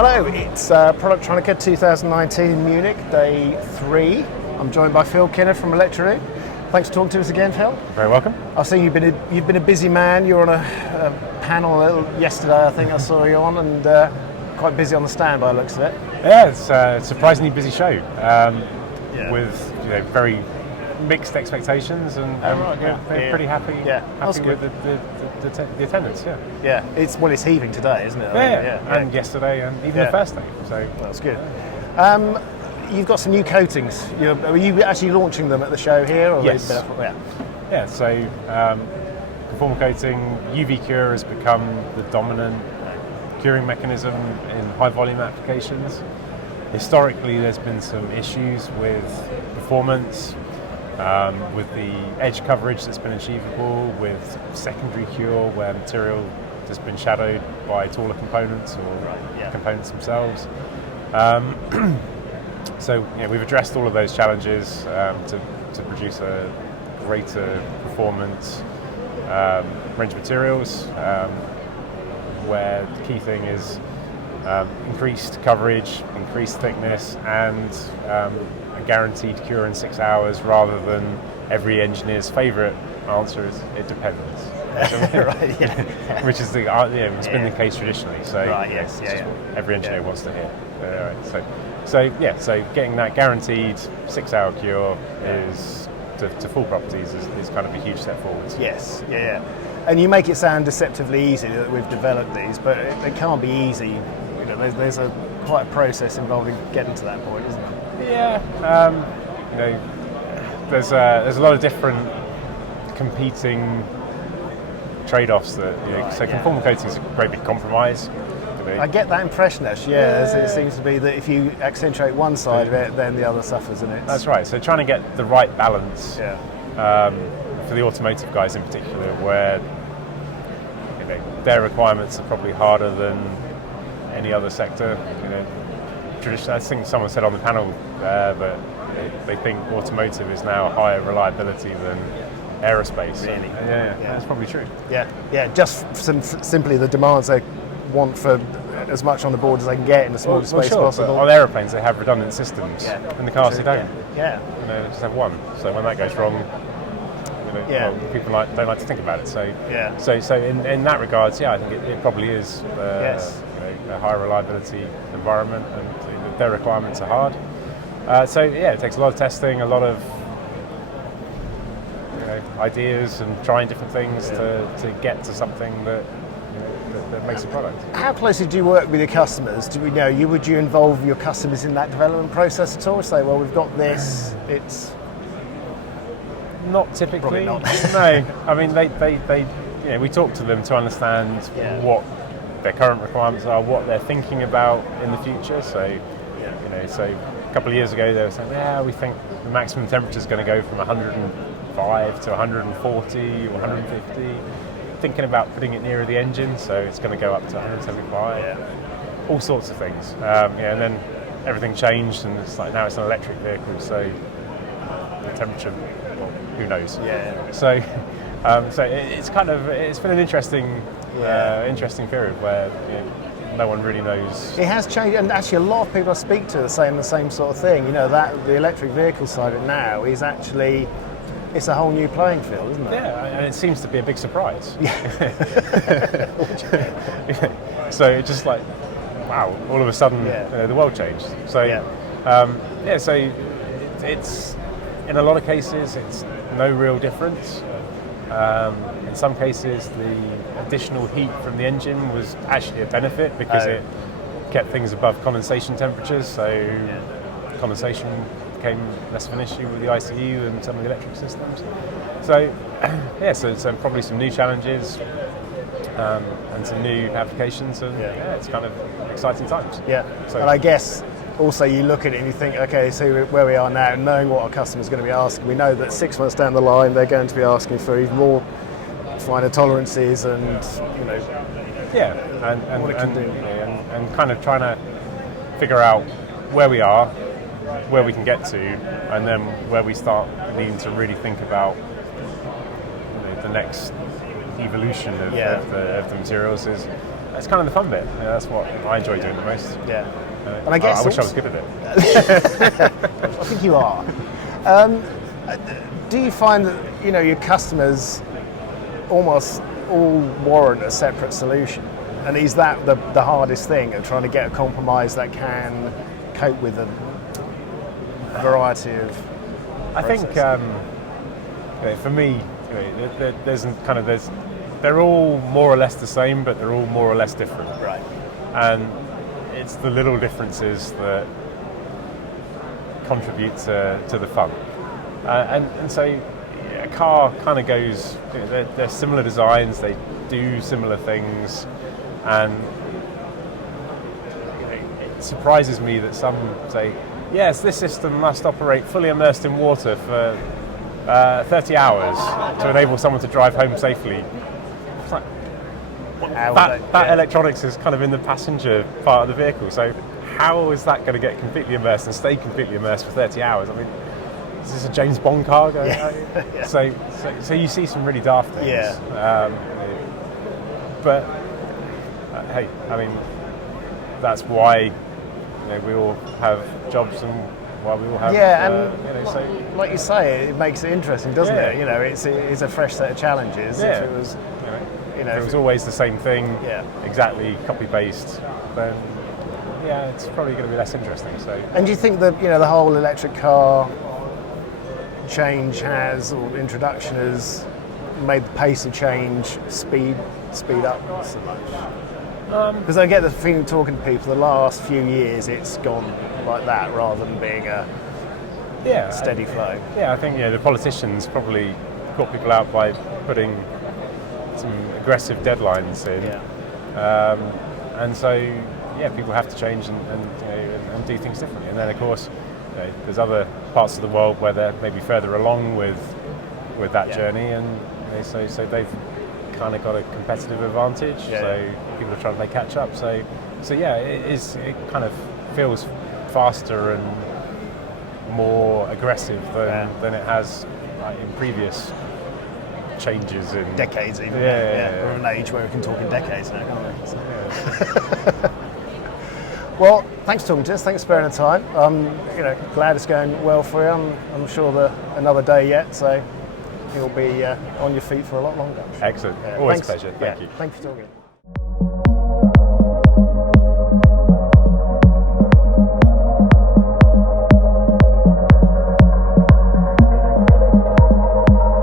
Hello, it's Productronica 2019 in Munich, day 3. I'm joined by Phil Kinner from Electrolube. Thanks for talking to us again, Phil. Very welcome. I see you've been a busy man. You were on a panel yesterday, I think I saw you on, and quite busy on the stand by the looks of it. Yeah, it's a surprisingly busy show with very mixed expectations, and they're pretty happy. Happy with the attendance. Yeah. It's heaving today, isn't it? And yesterday, and even the first day. So that's good. You've got some new coatings. Are you actually launching them at the show here? Or yes. So conformal coating, UV cure has become the dominant curing mechanism in high volume applications. Historically, there's been some issues with performance, with the edge coverage that's been achievable, with secondary cure where material has been shadowed by taller components or components themselves. So we've addressed all of those challenges to produce a greater performance range of materials, where the key thing is increased coverage, increased thickness, and a guaranteed cure in 6 hours, rather than every engineer's favourite answer is it depends. Which is it's been the case traditionally. So every engineer wants to hear. So getting that guaranteed 6 hour cure is to full properties is kind of a huge step forward. Yes, and you make it sound deceptively easy that we've developed these, but it can't be easy. There's quite a process involved in getting to that point, isn't there? Yeah. There's a lot of different competing trade-offs conformal coating is a great big compromise. I get that impression, actually. It seems to be that if you accentuate one side of it, then the other suffers in it. That's right. So trying to get the right balance for the automotive guys in particular, where their requirements are probably harder than any other sector. Traditionally, I think someone said on the panel that they think automotive is now higher reliability than aerospace. Really? That's probably true. Just simply the demands they want for as much on the board as they can get in the smallest space possible. But on airplanes, they have redundant systems. In the cars, they don't. They just have one. So when that goes wrong, people don't like to think about it. So in that regards, I think it probably is a high reliability environment, and their requirements are hard. It takes a lot of testing, a lot of ideas, and trying different things to get to something that makes a product. How closely do you work with your customers? Would you involve your customers in that development process at all? Say, well, we've got this. It's not typically. Probably not. No, I mean we talk to them to understand what their current requirements are, what they're thinking about in the future. So a couple of years ago they were saying, we think the maximum temperature is going to go from 105 to 140 or 150. Thinking about putting it nearer the engine, so it's going to go up to 175. All sorts of things. And then everything changed, and it's like now it's an electric vehicle, so the temperature, who knows? So it's been an interesting period where no one really knows. It has changed, and actually a lot of people I speak to are saying the same sort of thing. That the electric vehicle side of it now is actually, it's a whole new playing field, isn't it? Yeah, and it seems to be a big surprise. So it's just like, wow, all of a sudden the world changed. So so it's, in a lot of cases, it's no real difference. In some cases, the additional heat from the engine was actually a benefit because it kept things above condensation temperatures, so condensation became less of an issue with the ICU and some of the electric systems. So so probably some new challenges and some new applications, and it's kind of exciting times. So, and I guess also you look at it and you think, okay, so where we are now, knowing what our customers are going to be asking, we know that 6 months down the line they're going to be asking for even more finer tolerances, and what it can do. And kind of trying to figure out where we are, where we can get to, and then where we start needing to really think about the next evolution of the materials is that's kind of the fun bit. That's what I enjoy doing the most. Yeah. And I guess I wish I was good at it. I think you are. Do you find that your customers almost all warrant a separate solution? And is that the hardest thing, of trying to get a compromise that can cope with a variety of I think for me, they're all more or less the same, but they're all more or less different. Right. And it's the little differences that contribute to the fun. And so a car kind of goes, they're similar designs, they do similar things, and it surprises me that some say, yes, this system must operate fully immersed in water for 30 hours to enable someone to drive home safely. It's like, that electronics is kind of in the passenger part of the vehicle, so how is that going to get completely immersed and stay completely immersed for 30 hours? I mean, is this a James Bond car going? Yeah. So you see some really daft things. Yeah. But hey, I mean, that's why we all have jobs and why we all have. Yeah, and like you say, it makes it interesting, doesn't it? It's a fresh set of challenges. Yeah. If it was, if it was always the same thing, exactly copy paste, then it's probably going to be less interesting. So. And do you think that the whole electric car change or introduction has made the pace of change speed up so much? Because I get the feeling, talking to people, the last few years it's gone like that rather than being a steady flow. Yeah, I think the politicians probably caught people out by putting some aggressive deadlines in, and so people have to change and do things differently. And then of course there's other parts of the world where they're maybe further along with that journey, and so they've kind of got a competitive advantage. So people are trying to play catch up. So it kind of feels faster and more aggressive than it has in previous changes in decades even. We're at an age where we can talk in decades now, can't we? So. Well, thanks for talking to us. Thanks for sparing the time. Glad it's going well for you. I'm sure another day yet, so you'll be on your feet for a lot longer. Excellent. Always a pleasure. Thank you. Thank you for talking.